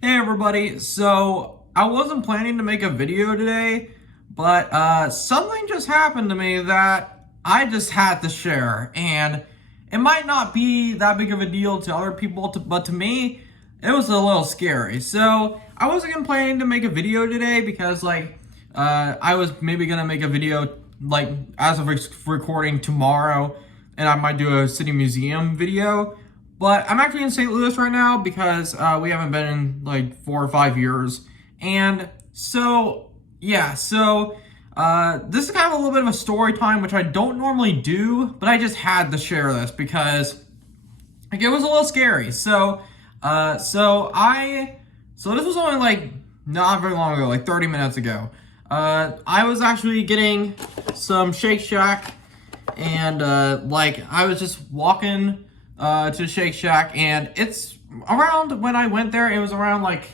Hey everybody, so I wasn't planning to make a video today, but something just happened to me that I just had to share, and it might not be that big of a deal to other people, but to me, it was a little scary. So I wasn't planning to make a video today because I was maybe gonna make a video like as of recording tomorrow, and I might do a city museum video. But I'm actually in St. Louis right now because we haven't been in like 4 or 5 years. And so, yeah, this is kind of a little bit of a story time, which I don't normally do, but I just had to share this because like, it was a little scary. So this was only like not very long ago, like 30 minutes ago. I was actually getting some Shake Shack, and I was just walking to Shake Shack, and it's around when I went there, it was around like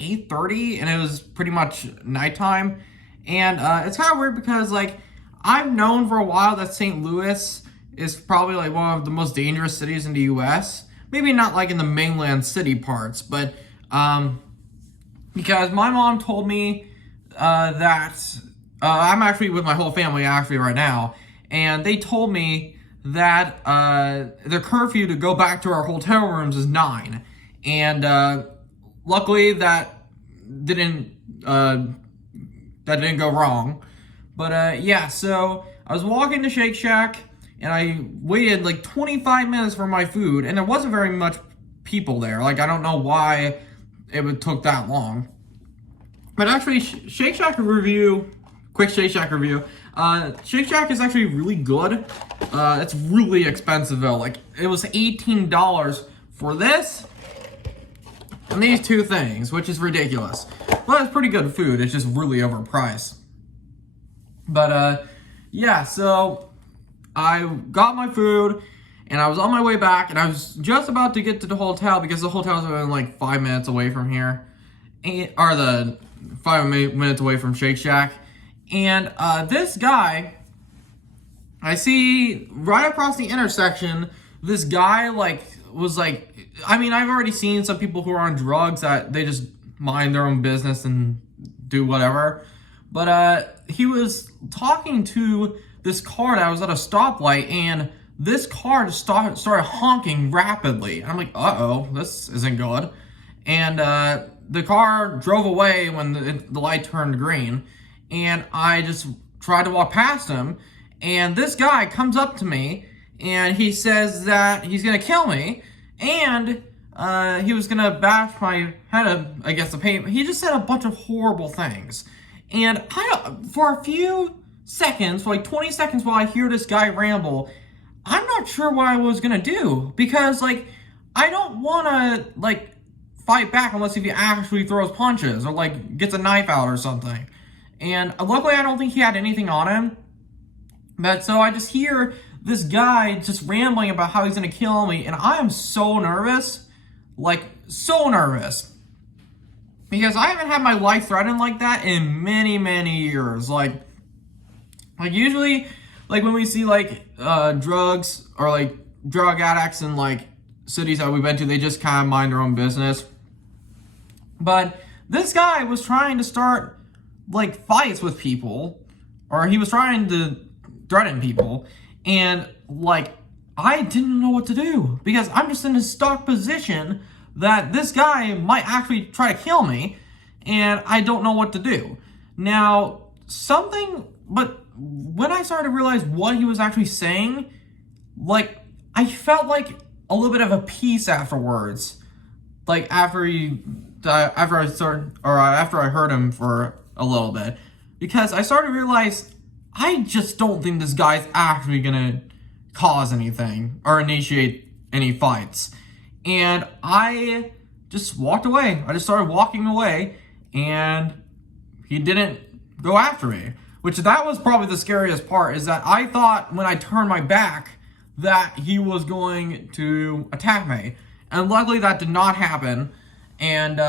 8:30, and it was pretty much nighttime. And it's kind of weird because like I've known for a while that St. Louis is probably like one of the most dangerous cities in the US. Maybe not like in the mainland city parts, but because my mom told me that I'm actually with my whole family actually right now, and they told me that the curfew to go back to our hotel rooms is 9, and luckily that didn't go wrong. But yeah, so I was walking to Shake Shack, and I waited like 25 minutes for my food, and there wasn't very much people there. Like, I don't know why took that long. But actually, Shake Shack review, quick Shake Shack review. Shake Shack is actually really good. It's really expensive though. Like, it was $18 for this and these two things, which is ridiculous. But it's pretty good food. It's just really overpriced. But yeah, so I got my food and I was on my way back, and I was just about to get to the hotel because the hotel's only like 5 minutes away from here, or the 5 minutes away from Shake Shack. And this guy, I see right across the intersection, this guy was like, I mean, I've already seen some people who are on drugs that they just mind their own business and do whatever. But he was talking to this car that was at a stoplight, and this car just started honking rapidly. I'm like, uh-oh, this isn't good. And the car drove away when the light turned green. And I just tried to walk past him, and this guy comes up to me, and he says that he's gonna kill me, and he was gonna bash my head against the pavement. He just said a bunch of horrible things, and for a few seconds, for like 20 seconds while I hear this guy ramble, I'm not sure what I was gonna do, because like I don't wanna like fight back unless if he actually throws punches or like gets a knife out or something. And luckily, I don't think he had anything on him. But so I just hear this guy just rambling about how he's gonna kill me, and I am so nervous, like so nervous, because I haven't had my life threatened like that in many, many years. Like usually, like when we see like drugs or like drug addicts in like cities that we've been to, they just kind of mind their own business. But this guy was trying to start like fights with people, or he was trying to threaten people, and like I didn't know what to do because I'm just in a stuck position that this guy might actually try to kill me, and I don't know what to do. Now, but when I started to realize what he was actually saying, like I felt like a little bit of a peace afterwards, like after I heard him for a little bit, because I started to realize I just don't think this guy's actually gonna cause anything or initiate any fights. And I just walked away. I just started walking away, and he didn't go after me, which that was probably the scariest part, is that I thought when I turned my back that he was going to attack me, and luckily that did not happen. And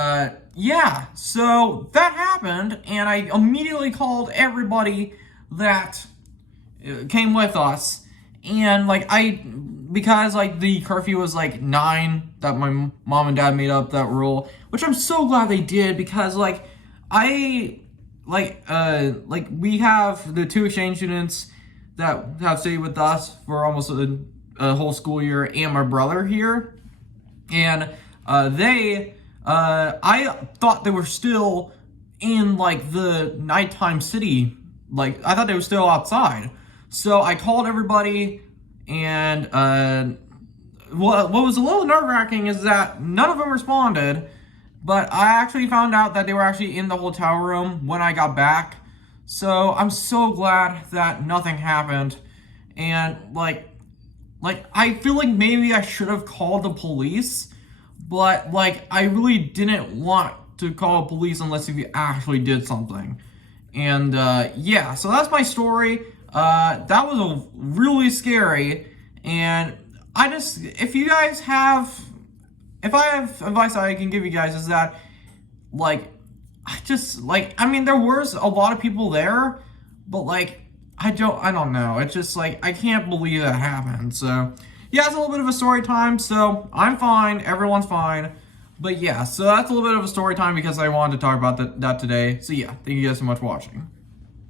yeah, so that happened, and I immediately called everybody that came with us, and like I because like the curfew was like 9, that my mom and dad made up that rule, which I'm so glad they did, because like I like we have the 2 exchange students that have stayed with us for almost a whole school year, and my brother here, and I thought they were still in like the nighttime city, like I thought they were still outside. So I called everybody, and what was a little nerve-wracking is that none of them responded, but I actually found out that they were actually in the hotel room when I got back. So I'm so glad that nothing happened. And like I feel like maybe I should have called the police, but like I really didn't want to call police unless if you actually did something. And yeah, so that's my story. That was a really scary, and if I have advice I can give you guys, is that like I mean, there was a lot of people there, but like I don't know. It's just like I can't believe that happened. So yeah, it's a little bit of a story time. So I'm fine, everyone's fine. But yeah, so that's a little bit of a story time because I wanted to talk about that today. So yeah, thank you guys so much for watching.